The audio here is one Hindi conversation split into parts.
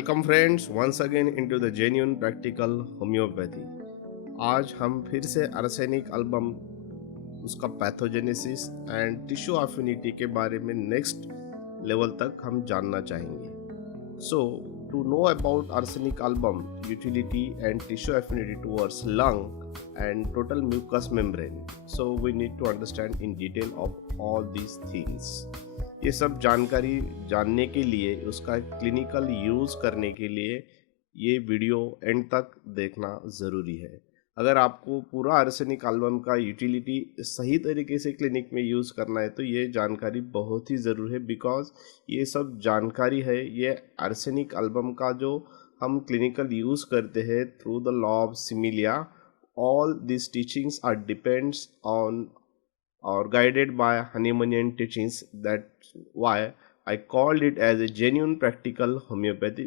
Welcome friends once again into the genuine practical homeopathy. आज हम फिर से आर्सेनिक एल्बम, उसका पैथोजेनेसिस एंड टिश्यू अफिनिटी के बारे में नेक्स्ट लेवल तक हम जानना चाहेंगे। So to know about arsenic album utility and tissue affinity towards lung and total mucus membrane, so we need to understand in detail of all these things. ये सब जानकारी जानने के लिए, उसका क्लिनिकल यूज़ करने के लिए ये वीडियो एंड तक देखना ज़रूरी है। अगर आपको पूरा आर्सेनिक एल्बम का यूटिलिटी सही तरीके से क्लिनिक में यूज़ करना है तो ये जानकारी बहुत ही ज़रूरी है, बिकॉज ये सब जानकारी है, ये आर्सेनिक एल्बम का जो हम क्लिनिकल यूज़ करते हैं through the law of similia, all these teachings are depends on or guided by Hahnemannian teachings. That's why I called it as a genuine practical homeopathy,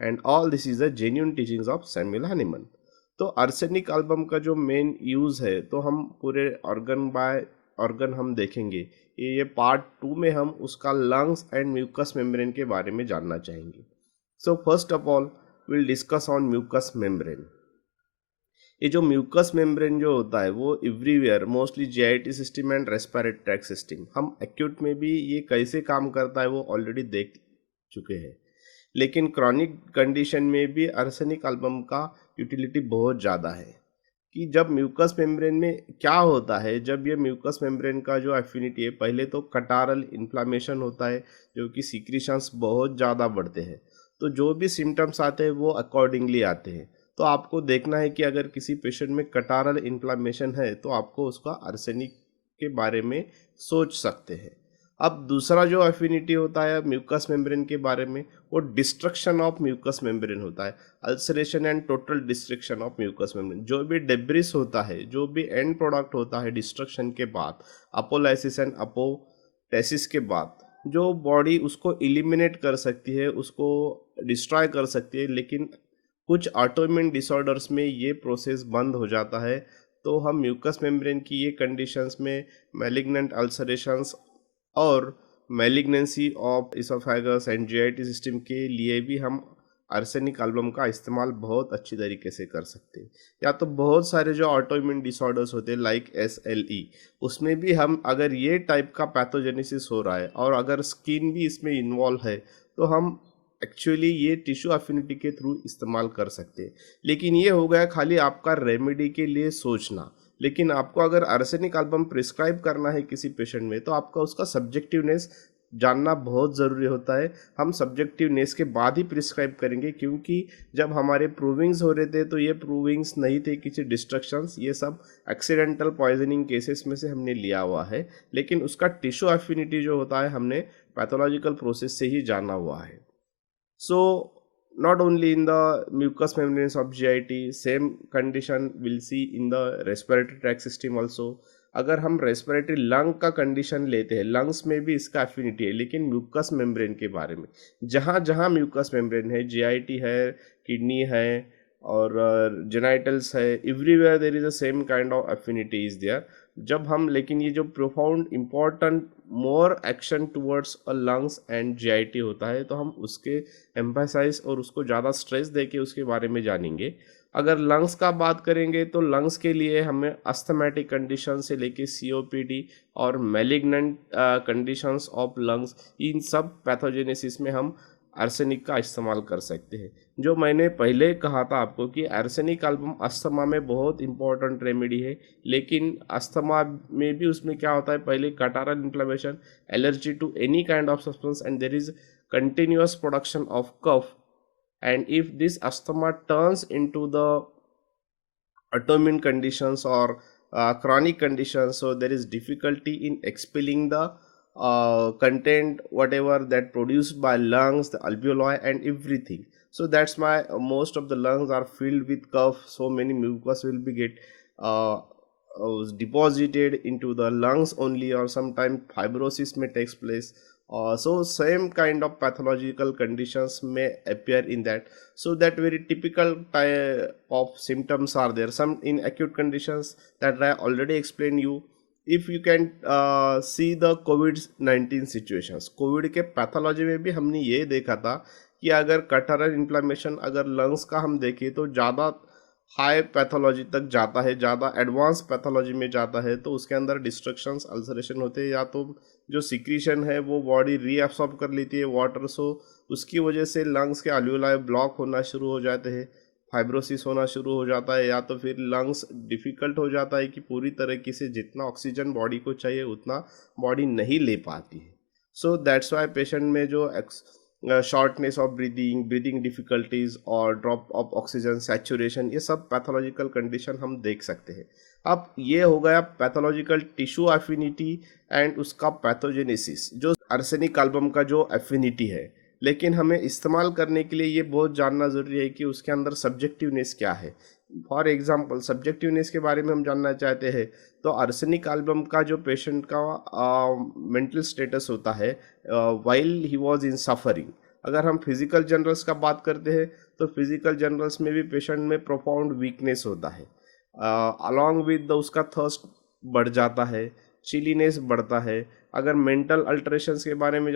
and all this is the genuine teachings of Samuel Hahnemann. तो आर्सेनिक एल्बम का जो मेन यूज़ है, तो हम पूरे ऑर्गन बाय ऑर्गन हम देखेंगे। ये पार्ट 2 में हम उसका लंग्स एंड म्यूकस मेम्ब्रेन के बारे में जानना चाहेंगे। So first of all will discuss on mucus membrane. ये जो म्यूकस मेम्ब्रेन जो होता है वो everywhere, mostly GIT system and respiratory track system, हम एक्यूट में भी ये कैसे काम करता है वो ऑलरेडी देख चुके हैं, लेकिन क्रॉनिक कंडीशन में भी आर्सेनिक एल्बम का यूटिलिटी बहुत ज़्यादा है। कि जब म्यूकस मेम्ब्रेन में क्या होता है, जब ये म्यूकस मेम्ब्रेन का जो एफिनिटी है, पहले तो कटारल इन्फ्लामेशन होता है, जो कि सीक्रेशंस बहुत ज़्यादा बढ़ते हैं, तो जो भी सिम्टम्स आते हैं वो अकॉर्डिंगली आते हैं। तो आपको देखना है कि अगर किसी पेशेंट में कटारल इन्फ्लामेशन है तो आपको उसका आर्सेनिक के बारे में सोच सकते हैं। अब दूसरा जो एफिनिटी होता है म्यूकस मेम्ब्रेन के बारे में, वो डिस्ट्रक्शन ऑफ म्यूकस मेम्ब्रेन होता है, ulceration and total destruction of mucus membrane. जो भी डेब्रिस होता है, जो भी एंड प्रोडक्ट होता है डिस्ट्रक्शन के बाद, अपोलाइसिस एंड अपोटेसिस के बाद, जो बॉडी उसको इलिमिनेट कर सकती है, उसको डिस्ट्रॉय कर सकती है, लेकिन कुछ ऑटोइम्यून डिसऑर्डर्स में ये प्रोसेस बंद हो जाता है। तो हम म्यूकस मेम्ब्रेन की ये कंडीशंस में मैलिग्नेंट अल्सरेशंस और malignancy of oesophagus and JIT system के लिए भी हम आर्सेनिक एल्बम का इस्तेमाल बहुत अच्छी तरीके से कर सकते हैं। या तो बहुत सारे जो ऑटोइम्यून डिसऑर्डर्स होते हैं लाइक SLE, उसमें भी हम अगर ये टाइप का पैथोजेनेसिस हो रहा है और अगर स्किन भी इसमें इन्वॉल्व है, तो हम एक्चुअली ये टिश्यू अफिनिटी के थ्रू इस्तेमाल कर सकते हैं। लेकिन ये हो गया खाली आपका रेमेडी के लिए सोचना, लेकिन आपको अगर आर्सेनिक एल्बम प्रिस्क्राइब करना है किसी पेशेंट में, तो आपका उसका सब्जेक्टिवनेस जानना बहुत ज़रूरी होता है। हम सब्जेक्टिवनेस के बाद ही प्रिस्क्राइब करेंगे, क्योंकि जब हमारे प्रूविंग्स हो रहे थे तो ये प्रूविंग्स नहीं थे किसी डिस्ट्रक्शंस, ये सब एक्सीडेंटल पॉइजनिंग केसेस में से हमने लिया हुआ है, लेकिन उसका टिश्यू अफिनिटी जो होता है हमने पैथोलॉजिकल प्रोसेस से ही जाना हुआ है। So not only in the mucous membranes of GIT, same condition we'll see in the respiratory tract system also. अगर हम रेस्पिरेटरी लंग का कंडीशन लेते हैं, लंग्स में भी इसका एफिनिटी है, लेकिन म्यूकस मेम्ब्रेन के बारे में, जहाँ जहाँ म्यूकस मेम्ब्रेन है, जीआईटी है, किडनी है और जेनाइटल्स है, everywhere there is a same kind of affinity is there. जब हम, लेकिन ये जो profound important more action towards a lungs and GIT होता है, तो हम उसके एम्फासाइज और उसको ज़्यादा स्ट्रेस देके उसके बारे में जानेंगे। अगर लंग्स का बात करेंगे तो लंग्स के लिए हमें अस्थमेटिक कंडीशन से लेके COPD और मैलिग्नेंट कंडीशंस ऑफ लंग्स, इन सब पैथोजेनेसिस में हम आर्सेनिक का इस्तेमाल कर सकते हैं। जो मैंने पहले कहा था आपको कि आर्सेनिक एल्बम अस्थमा में बहुत इंपॉर्टेंट रेमेडी है, लेकिन अस्थमा में भी उसमें क्या होता है, पहले catarrhal inflammation, allergy to any kind of substance and there is continuous production of cough, and if this asthma turns into the autoimmune conditions or chronic conditions, so there is difficulty in expelling the content whatever that produced by lungs, the alveoli and everything. So that's why most of the lungs are filled with cough, so many mucus will be get deposited into the lungs only, or sometimes fibrosis may takes place. So same kind of pathological conditions may appear in that. So that very typical type of symptoms are there, some in acute conditions that I already explained you. If you can see the COVID-19 situations, Covid के पैथोलॉजी में भी हमने ये देखा था कि अगर कटरल इन्फ्लेमेशन अगर लंग्स का हम देखें तो ज़्यादा हाई पैथोलॉजी तक जाता है, ज़्यादा एडवांस पैथोलॉजी में जाता है, तो उसके अंदर डिस्ट्रक्शंस अल्सरेशन होते हैं, या तो जो सिक्रीशन है वो बॉडी रीअब्सॉर्ब कर लेती है वाटर, सो उसकी वजह से लंग्स के अल्वियोलाई ब्लॉक होना शुरू हो जाते हैं, फाइब्रोसिस होना शुरू हो जाता है, या तो फिर लंग्स डिफ़िकल्ट हो जाता है कि पूरी तरीके से जितना ऑक्सीजन बॉडी को चाहिए उतना बॉडी नहीं ले पाती है। सो दैट्स वाई पेशेंट में जो शॉर्टनेस ऑफ ब्रीदिंग डिफिकल्टीज और ड्रॉप ऑफ ऑक्सीजन सैचुरेशन, ये सब पैथोलॉजिकल कंडीशन हम देख सकते हैं। अब ये हो गया पैथोलॉजिकल टिश्यू एफिनिटी एंड उसका पैथोजेनेसिस, जो आर्सेनिक एल्बम का जो एफिनिटी है। लेकिन हमें इस्तेमाल करने के लिए ये बहुत जानना ज़रूरी है कि उसके अंदर सब्जेक्टिवनेस क्या है। फॉर एग्जांपल सब्जेक्टिवनेस के बारे में हम जानना चाहते हैं तो आर्सेनिक एल्बम का जो पेशेंट का मेंटल स्टेटस होता है while he was in suffering. अगर हम फिजिकल जनरल्स का बात करते हैं तो फिजिकल जनरल्स में भी पेशेंट में प्रोफाउंड वीकनेस होता है, अलॉन्ग विद उसका थर्स्ट बढ़ जाता है, चिलीनेस बढ़ता है। अगर मेंटल अल्टरेशंस के बारे में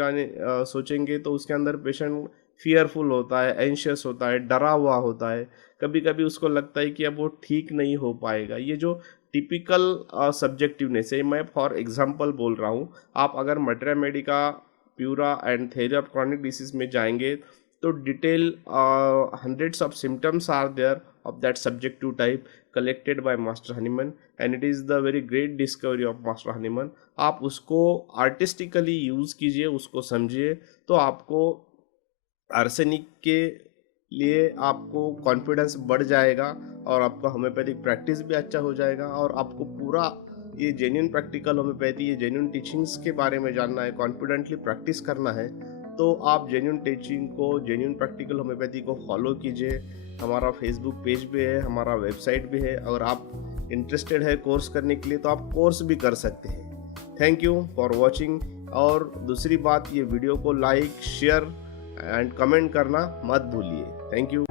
सोचेंगे तो उसके अंदर पेशेंट फियरफुल होता है, एंशियस होता है, डरा हुआ होता है, कभी कभी उसको लगता है कि अब वो ठीक नहीं हो पाएगा। ये जो टिपिकल सब्जेक्टिवनेस है, मैं फॉर एग्जांपल बोल रहा हूँ। आप अगर materia Medica pura and theory of chronic disease में जाएंगे तो detail hundreds of symptoms are there of that subjective type collected by master Hahnemann, and it is the very great discovery of master Hahnemann. आप उसको आर्टिस्टिकली यूज़ कीजिए, उसको समझिए, तो आपको आर्सेनिक के लिए आपको कॉन्फिडेंस बढ़ जाएगा और आपका होम्योपैथिक प्रैक्टिस भी अच्छा हो जाएगा, और आपको पूरा ये जेन्युइन प्रैक्टिकल होम्योपैथी, ये जेन्युइन टीचिंग्स के बारे में जानना है, कॉन्फिडेंटली प्रैक्टिस करना है, तो आप जेन्युइन टीचिंग को, जेन्युइन प्रैक्टिकल होम्योपैथी को फॉलो कीजिए। हमारा फेसबुक पेज भी है, हमारा वेबसाइट भी है। अगर आप इंटरेस्टेड है कोर्स करने के लिए तो आप कोर्स भी कर सकते हैं। Thank you for watching. और दूसरी बात, ये वीडियो को लाइक, शेयर एंड कमेंट करना मत भूलिए। Thank you.